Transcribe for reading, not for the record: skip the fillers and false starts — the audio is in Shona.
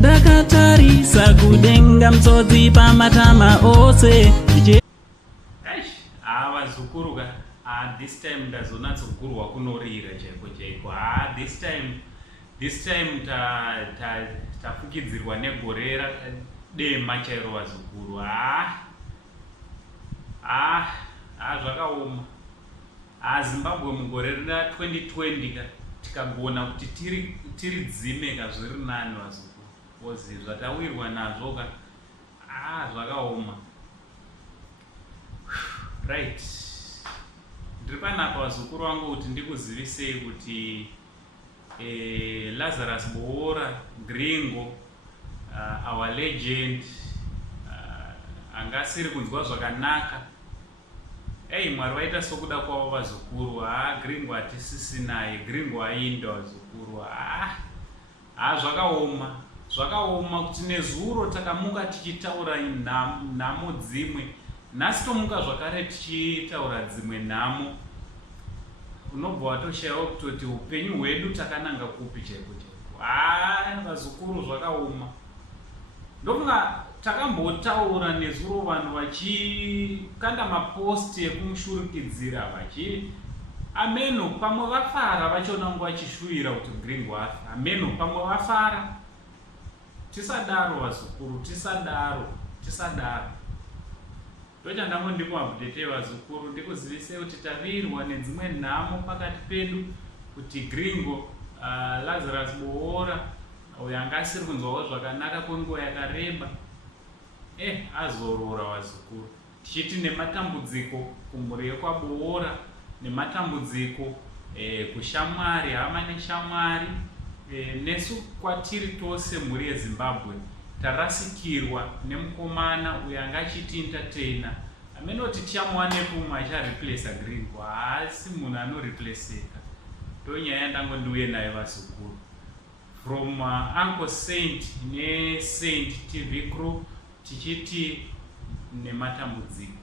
Ndakatarisa kudenga mtsotsi pamatama ose. Vazukuruka this time ndazonatsogurwa kunorira chaiko. This time tafukidzirwa negore dema chairo vazukuru. Zvakaoma. Zimbabwe mugore rina 2020 tikagona kuti tiri dzime zviri nani vazukuru. Kozi zvatawirwa nazvo zvakaoma. Right. Ndiri panapa vazukuru vangu kuti ndikuzivisei kuti Lazarus Boora Gringo, our legend, anga asiri kunzwa zvakanaka. Mwari vaita sokuda kwavo vazukuru. Gringo hatisisi naye, Gringo ainda vazukuru. Zvakaoma kuti nezuro takamuka tichitaura nhamo dzimwe. Nhasi tomuka zvakare tichitaura dzimwe nhamo. Unobva watoshayiwa kutoti upenyu hwedu takananga kupi chaiko. Vazukuru zvakaoma. Ndokunga takambotaura nezuro vanhu vachikanda maposti ekumushurikidzira ameno pamwe vafara vachiona nguva vachishuvira kuti Gringo afe. Ameno pamwe vafara. Tisadaro vazukuru, tisadaro. Ndochandango ndikuupdate vazukuru ndikuzivisei kuti tavirwa nedzimwe nhamo pakati pedu kuti Gringo, Lazarus Boora uyo anga asiri kunzwawo zvakanaka kwenguva yakareba azorora vazukuru. Tichiti nematambudziko kumhuri yekwaBoora, nematambudziko kushamwari, hama neshamwari, nesu kwatiri tose mhuri yeZimbabwe tarasikirwa nemukomana uyo anga achiti entertainer amenoti tichamuwanepo umwe achareplace Gringo. Haasi munhu anoreplaceka. Ndonyaya yandango ndiuye nayo vazukuru. From Uncle Saint neSaint TV crew tichiti nematambudziko.